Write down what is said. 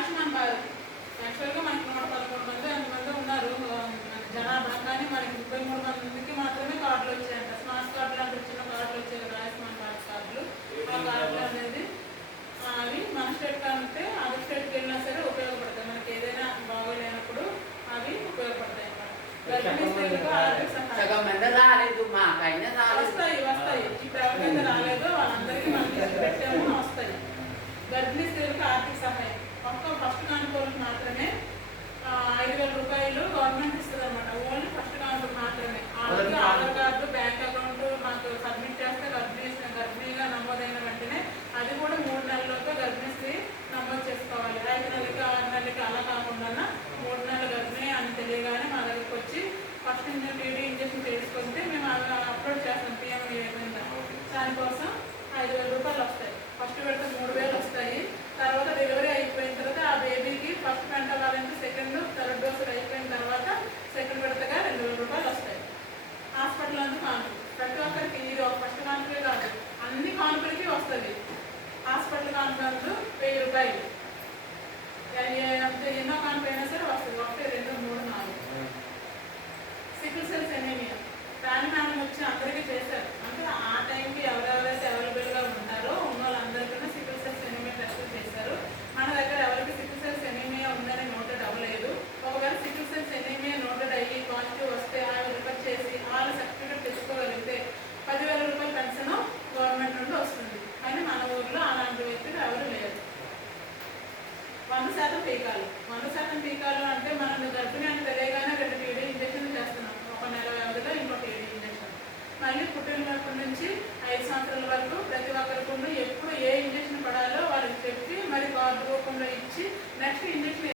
ఆయుష్మాన్ భారత్ యాక్చువల్గా మనకి 111 మంది ఎంతమంది ఉన్నారు జనాభా, కానీ మనకి 33 మందికి మాత్రమే కార్డులు వచ్చాయంట. స్మార్ట్ కార్డులు అంటే చిన్న కార్డులు వచ్చాయి కదా, ఆయుష్మాన్ భారత్ కార్డులు. ఆ కార్డులు అనేది అవి మన స్టేట్ కంటే అదర్ స్టేట్కి వెళ్ళినా సరే ఉపయోగపడతాయి. మనకి ఏదైనా బాగోలేనప్పుడు అవి ఉపయోగపడతాయి అన్నమాట. గర్భిణీ స్త్రీలకు ఆర్థిక వస్తాయి వస్తాయి ఇప్పుడు ఎవరికైతే రాలేదో వాళ్ళందరికీ మనం పెట్టాము, వస్తాయి. గర్భిణీ స్త్రీలకు ఆర్థిక సహాయం ఫస్ట్ కానుకోలకు మాత్రమే 5,000 రూపాయలు గవర్నమెంట్ ఇస్తుంది అనమాట. ఓన్లీ ఫస్ట్ కానుకోలు మాత్రమే. ఆధార్ కార్డు, బ్యాంక్ అకౌంట్ మాకు సబ్మిట్ చేస్తే గర్భిణీగా నమోదైన వెంటనే అది కూడా 3 నెలల్లోగా గర్భిణీ స్త్రీ నమోదు చేసుకోవాలి. 5 నెలలకి 6 నెలలకి అలా కాకుండా 3 నెలల గర్భిణీ అని తెలియగానే మా దగ్గరికి వచ్చి ఫస్ట్ టీడీ ఇంజక్షన్ చేసుకుంటే మేము అప్లోడ్ చేస్తాం పిఎంఏ మీద. దానికోసం 5,000 రూపాయలు వస్తాయి. ఫస్ట్ విడత 3,000 వస్తాయి. తర్వాత డెలివరీ అయిపోయిన తర్వాత ఆ బేబీకి ఫస్ట్ పెంట అవ్వాలంటే సెకండ్, థర్డ్ డోసు అయిపోయిన తర్వాత సెకండ్ విడతగా 2,000 రూపాయలు వస్తాయి. హాస్పిటల్ అంతా కానుక ప్రతి ఒక్కరికి ఇది ఒక ఫస్ట్ కానుకలే కాదు, అన్ని కానుకలకి వస్తుంది. హాస్పిటల్ కానుకలు 1000 రూపాయలు, ఎన్నో కానుక అయినా సరే వస్తుంది. 1, 2, 3, 4. సికిల్ సెల్స్ ఎనీమియా ప్రాణి మేడం వచ్చి అందరికీ చేశారు. అంటే ఆ టైంకి ఎవరెవరైతే అవైలబుల్గా ఉంటారో ఉన్న వాళ్ళందరికీ సికిల్ సెల్స్ ఎనీమియా టెస్టులు చేశారు. మన దగ్గర ఎవరికి సికిల్ సెల్స్ ఎనీమియా ఉందని నోటెడ్ అవ్వలేదు. ఒకవేళ సికిల్ సెల్స్ ఎనీమియా నోటెడ్ అయ్యి పాజిటివ్ వస్తే ఆయన రిఫర్ చేసి వాళ్ళు సర్టిఫికేట్ తెచ్చుకోగలిగితే 10,000 రూపాయల పెన్షన్ గవర్నమెంట్ నుండి వస్తుంది. కానీ మన ఊర్లో అలాంటి వ్యక్తులు ఎవరు లేరు. 100% టీకాలు. 100% టీకాలు అంటే మనం గర్భిణీ అని తెలియగానే 2 టీడీ ఇంజక్షన్లు చేస్తున్నాం. 1 నెల వ్యవధిలో ఇంకో టీడీ ఇంజక్షన్. మళ్ళీ పుట్టినప్పటి నుంచి 5 సంవత్సరాల వరకు ప్రతి ఒక్కరికి ఎప్పుడు ఏ ఇంజక్షన్ పడాలో వాళ్ళకి చెప్పి మరి కార్డు రూపంలో ఇచ్చి నెక్స్ట్ ఇంజక్షన్